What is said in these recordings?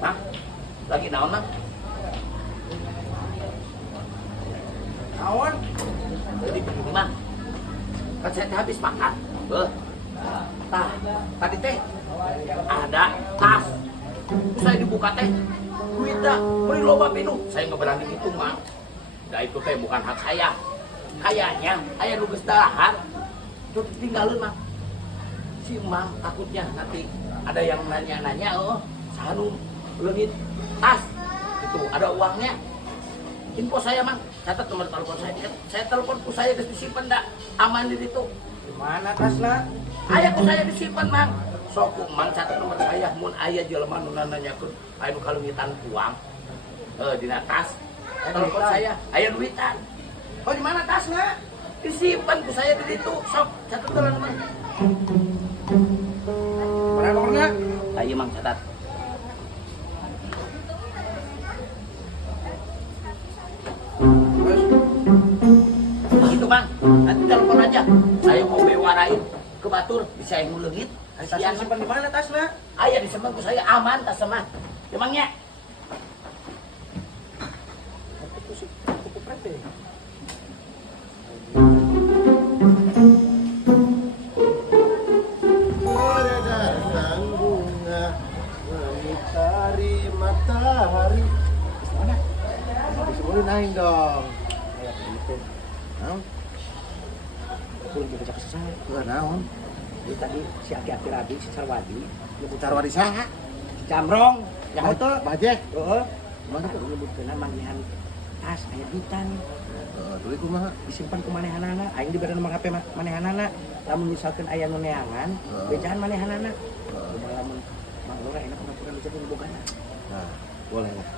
Mang, lagi naon, Mang? Naon? Jadi bingung, Mang. Kan saya teh habis makan. Tah, tadi teh ada tas. Saya dibuka teh. Duitnya, beri loba pinuh. Saya nggak berani hitung, Mang. Nah itu teh bukan hak saya. Kayaknya ayah nugas dahar. Itu tinggalin, Mang. Si Mang takutnya nanti ada yang nanya-nanya, sanu leungit tas. Itu ada uangnya. Info saya, Mang. Catat nomor telepon saya. Saya teleponku saya geus disimpen dah. Aman di situ. Di mana tasna? Ayahku saya disimpan, Mang. Sok Mang catat nomor saya mun aya jelema nu nanyakeun aya nu kalungitan uang. Dina tas. Telepon saya, aya duitan. Oh, di mana tasna? Disimpan ku saya di situ. Sok catat nomor. Mana nomornya? Ayo, Mang catat. Gitu, Mang. Nanti telepon aja. Saya mau bewarain ke Batur, bisa yang leungit. Tasna simpan di mana tasna? Ayah disimpan ku saya aman tas sama. Emangnya? Cukup prete. Beredar sang bunga mengitari matahari. Mana? Mau disuruhin aing dong. Kayak gitu. Naon? Aku lagi baca kesesat. Enggak naon. Jadi tadi si Aki-Aki Rabi, si Sarwadi, nyebut Sarwadi saha? Si Camrong, yang itu bajek. Mana tuh nyebutkeun manggihan tas aya duitan. Tuluy kumaha disimpan ku manehanana, aing dibere nomor HP manehanana. Lamun misalkeun aya nu neangan, becaan manehanana. Lamun Mang Lora enak ngaturan bisa bogana. Nah, boleh lah.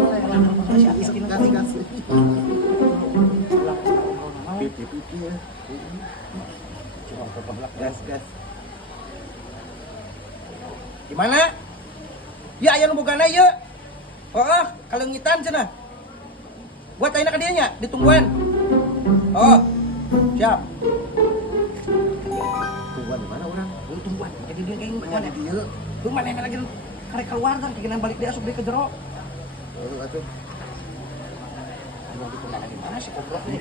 Boleh lah. Kasih. Pipi ya. Gas. Di mana? Ya aya nu bogana ieu. Oh, kalungitan cenah. Buat ayeuna ka dieu nya, ditungguan. Oh. Siap. Tungguan di mana urang? Tungguan. Jadi dia kayak mana dieu? Lu mana yang lagi karek keluar kan kayaknya balik dia asup deui ke jero. Atuh. Mau ditunggu di mana sih goblok nih?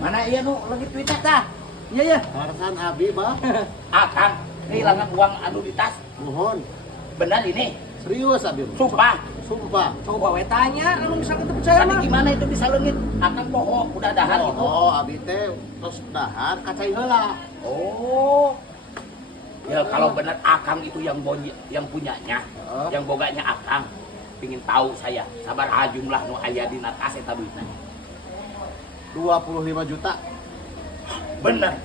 Mana iya nu lagi tweet tah? Iya. Harsan Abi, Bah. Akang kehilangan uang anu di tas. Mohon. Benar ini? Serius Abi. Sumpah. Sumpah. Coba we tanya, anu misalkan teu percaya Tadi mah. gimana itu bisa leungit? Akang bohong, udah dahar gitu. Oh, Abi teh tos dahar kacai heula. Oh. Ya kalau benar Akang itu yang punyanya, yang boganya Akang. Pingin tahu saya, sabar jumlah nu aya dina tas eta duitna. 25 juta. Bener.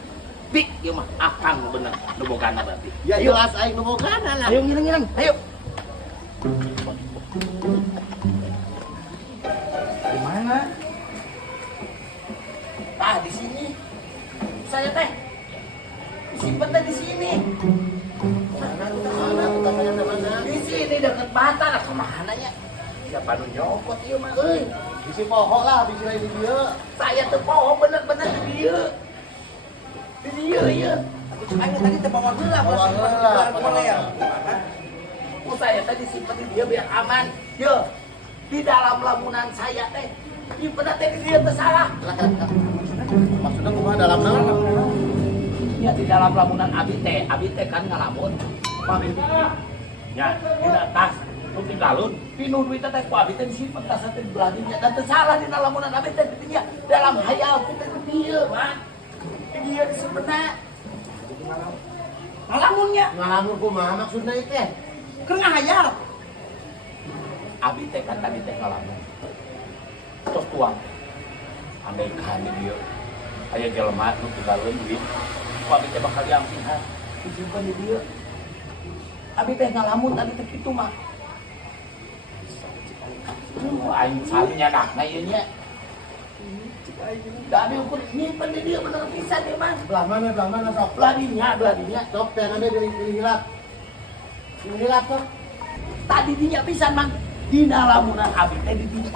Pik ieu mah Akang bener nu bogana berarti. Ya jelas aing nu bogana lah. Ayo ngirang. Ayo. Di mana? Di sini. Saya teh. Disimpan teh di sini. Mana? Di sini dekat bata lah kemana ya? Siapa nu nyokot ieu mah euy? Bisi poho lah, bisi lain di dieu. Saya teu poho bener-bener di dieu. Di dieu ieu. Aing tadi teh bawa heula Bawa heula, mana ya? Saya teh disimpan di dieu biar aman. Ye. Di dalam lamunan saya teh. Di bener teh di dieu teh salah. Maksudnya kumaha dalam naon? Ya di dalam lamunan Abi teh kan ngalamun. Pamit. Ya, dina tas nu tinggalun, pinuh duit teh ku Abi teh disimpen tas teh di belah dinya dan teu salah dina lamunan Abi teh di dinya. Dalam hayal teh di dieu, Mang. Di dieu disimpenna. Ngalamunnya. Ngalamun kumaha maksudna ieu teh? Keur ngahayal. Abi teh kan tadi teh ngalamun. Tos tuang. Andai kan di dieu aya jelema nu tinggalun duit, ku Abi teh bakal diampihan. Disimpen di dieu. Abi teh ngalamun tadi teh kitu mah. Aing salahnya dakna ieu nya. Da abi ukur nyimpen di dieu bener pisan ieu mah. Belah mana sok? Belah dinya. Sok teh nanti dihilap. Dihilap sok. Tadi dinya pisan mang. Dina lamunan abi teh di dinya.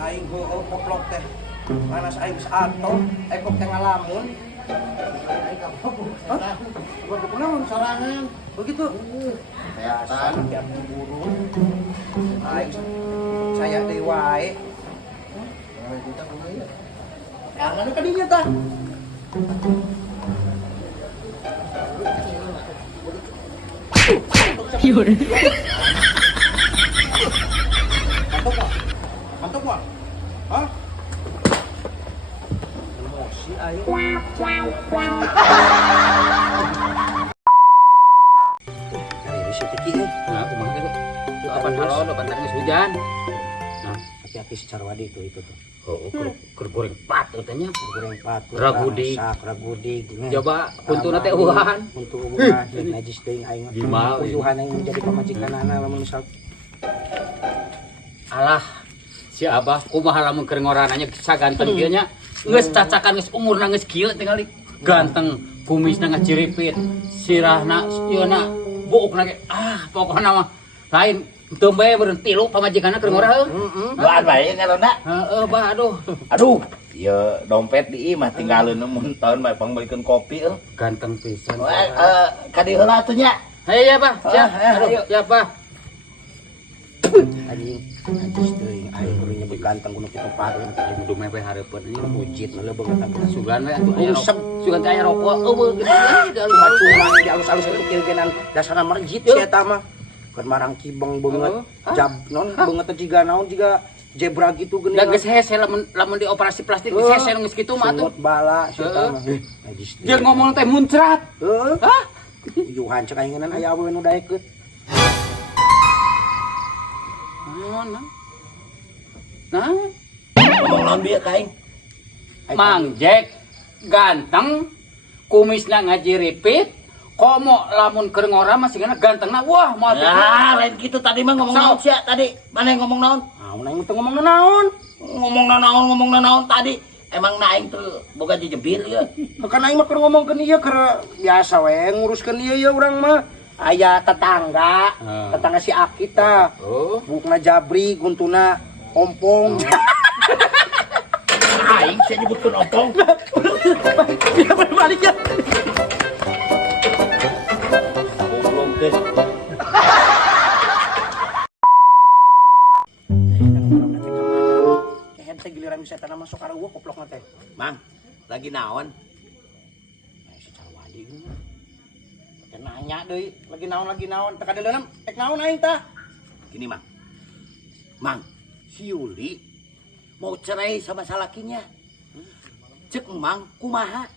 Aing heueuh koplok teh. Panas aing geus ato, ekok teh ngalamun. Hah? Bukan kunaon sorangan. Begitu. Biasa tiap buru. Aing saya deui wae. Jangan ka dinya tah. Mantap, Wak. Hah? Emosi aing. Cari di situ ki. Nah, aku mah gitu. Kapan halo, kapan tadi hujan. Nah, Hati-hati si Carwadi itu tuh. oh, keur goreng pat katanya. Goreng patur. Ragudik. Ragudik. Coba kuntuna teh uhan. Untuk uhan, najis teuing aing. Gimana? Uyuhan aing menjadi pamajikanana lamun misal Alah, si Abah kumaha lamun keur ngorananya saganteng kieu nya. Geus cacakan geus umurna geus kieu tinggal ganteng, kumisna ngaciripit, sirahna yeuna buukna ge pokona mah lain teu bae beureun tilu pamajikanna keur ngorah heuh. Baan bae ngalona. Heeh, Bah, aduh. Aduh, ieu dompet di imah tinggalin mun taun bae pangbalikeun kopi euy. Ganteng pisan. Ka dieu heula atuh nya. Hayo ya, Bah. Siap. Aduh, Ayo. siap, Bah. anjing najis teuing aing kudu nyebut ganteng kudu kita pareun. Kudu mepeh hareupeun ieu Mujid nu leubeung eta kita sugan we atuh aya Rusem. rokok. Sugan teh aya rokok. Eueuh gede galu. cuma di alus-alus itu kira-kira dasarna marjit si eta mah. Keur marang kibeng beungeut, jab non beungeut teh jiga naon jiga zebra gitu geuning. Da geus hese lamun dioperasi plastik geus hese geus kitu mah atuh. Sungut bala si eta mah. Najis. Dia ngomong teh muncrat. Heuh. Hah? Yuhan cek ayeuna aya aweun nu daekeut. Nah, Ngomong naon dia ka aing? Mang Jack ganteng, kumisna ngajiripit, komo lamun keur ngora mah sigana gantengna wah moal Ah, lain kitu tadi mah ngomong naon sia tadi? Mana yang ngomong naon? Naon aing teu ngomong naon? Ngomong naon tadi? Emang naing tuh boga jejebir ya. Kan aing mah keur ngomongkeun ieu keur biasa we nguruskeun ieu urang mah. Aya tetangga, tetangga si Aki tah. Oh, Bukna Jabri, guntuna ompong. Aing saya nyebutkeun ompong. Dia berbalik ya. Goblok teh. Kehen teh giliran bisa tanah masuk areueuh koplokna teh. Mang, lagi naon? Si Carwadi geuning. Teh nanya deui, lagi naon teh kadeuleuna tek naon aing tah. Gini, Mang. Mang, si Yuli mau cerai sama salakinya. Cek Mang, kumaha?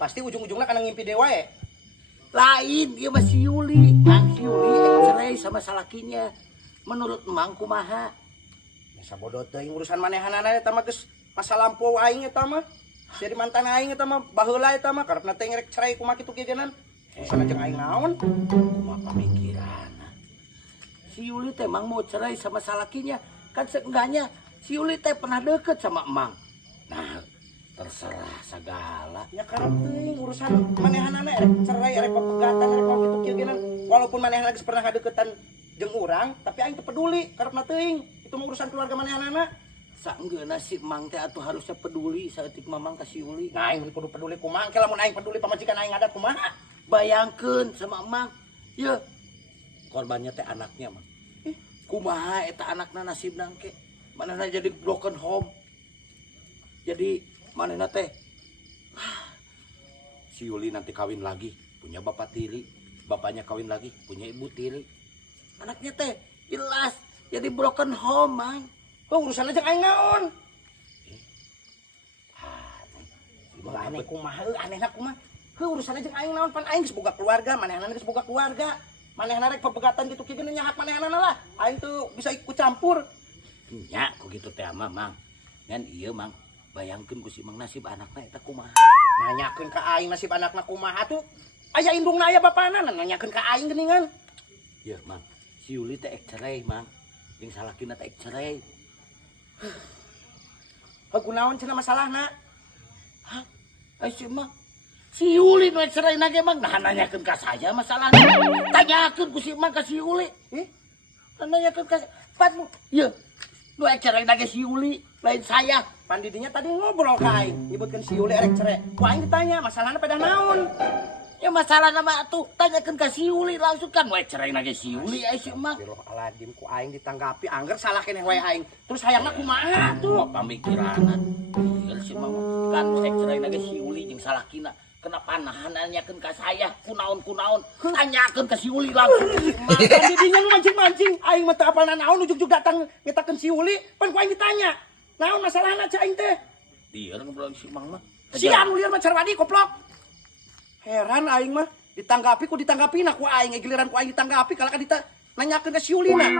Pasti ujung-ujungnya kana ngimpi dewa ya. Lain, dia mah si Yuli. Mang, si Yuli cerai sama salakinya. Menurut Mang, kumaha? Bisa bodoh teuing urusan manehanana eta mah geus masa lampau aing eta mah. Jadi mantan aing eta mah baheula eta mah karepna teh ngerek cerai kumaha kitu kieunan. Urusan jeung aing naon? Kumaha pamikiran? Si Yuli teh Mang mau cerai sama salakinya. Kan seenggaknya si Yuli teh pernah deket sama Mang. Nah, terserah segala. Ya karep teuing urusan manehanana erek cerai erek pepegatan erek kitu kieunan. Walaupun manehanana geus pernah ngadeukeutan jeung urang, tapi aing teu peduli karepna teuing. Itu mah urusan keluarga manehanana. Saenggeuna si Mang teh atuh harusnya peduli saeutik Mamang ka si Yuli. Nah, aing kudu peduli kumaha ke lamun aing peduli pamajikan aing ngadat kumaha? Bayangkeun sama Mang. Ya, korbannya teh anaknya Mang. Kumaha eta anakna nasibna engke? Manehna jadi broken home. Jadi manehna teh si Yuli nanti kawin lagi, punya bapak tiri. Bapaknya kawin lagi, punya ibu tiri. Anaknya teh jelas jadi broken home, Mang. Oh, urusan aja aing naon? Aneh. Aneh kumaha, anehna kumaha. Heuh urusan aja aing naon pan aing geus boga keluarga, manehanana geus boga keluarga. Manehna rek pepegatan gitu kieu nya hak manehanana lah. Aing tuh bisa ikut campur. Nya ku kitu teh mah, Mang. Ngan ieu, Mang. Bayangkeun ku si Mang nasib anakna eta kumaha. Nanyakeun ka aing nasib anakna kumaha tuh. Aya indungna aya bapana nanyakeun ka aing geuningan. Ya, Mang. Si Yuli teh ek cerai, Mang. Jeung salakina teh ek cerai. Kunaon cenah masalahna? Hah? Si Mang. Si Yuli nu ek cerai nage, Mang. Nah, nanyakeun ka saya masalahna. Tanyakeun ku si Mang ka si Yuli. Nanyakeun ka Pat lu. Ieu. Lu cerai lagi si Yuli, lain saya. Pandidinya tadi ngobrol ka aing, nyebutkeun si Yuli erek cerai. Ku aing ditanya masalahna pada naon? Ya masalah nama tuh tanyakan ke si Yuli langsung kan wae cerai lagi si Yuli ai si emak. Astagfirullahaladzim, ku aing ditanggapi angger salah keneh wae aing. Terus hayangna kumaha tuh? Pamikiran. Iya si emak kan wae cerai lagi si Yuli jeung salakina. Kenapa nahan nanyakeun ka saya kunaon-kunaon? Tanyakeun ke si Yuli langsung. Pandidinya nu mancing-mancing, aing mah teu apalna naon ujug-ujug datang ngetakeun si Yuli, pan ku aing ditanya. Naon masalahna cai aing teh? Dia ngobrol si emak mah. Sian nu lieur mah carwadi koplok. Heran aing mah ditanggapi ku ditanggapi nah ku aing giliran ku aing ditanggapi kalau kan nanyakeun ke si Yulina.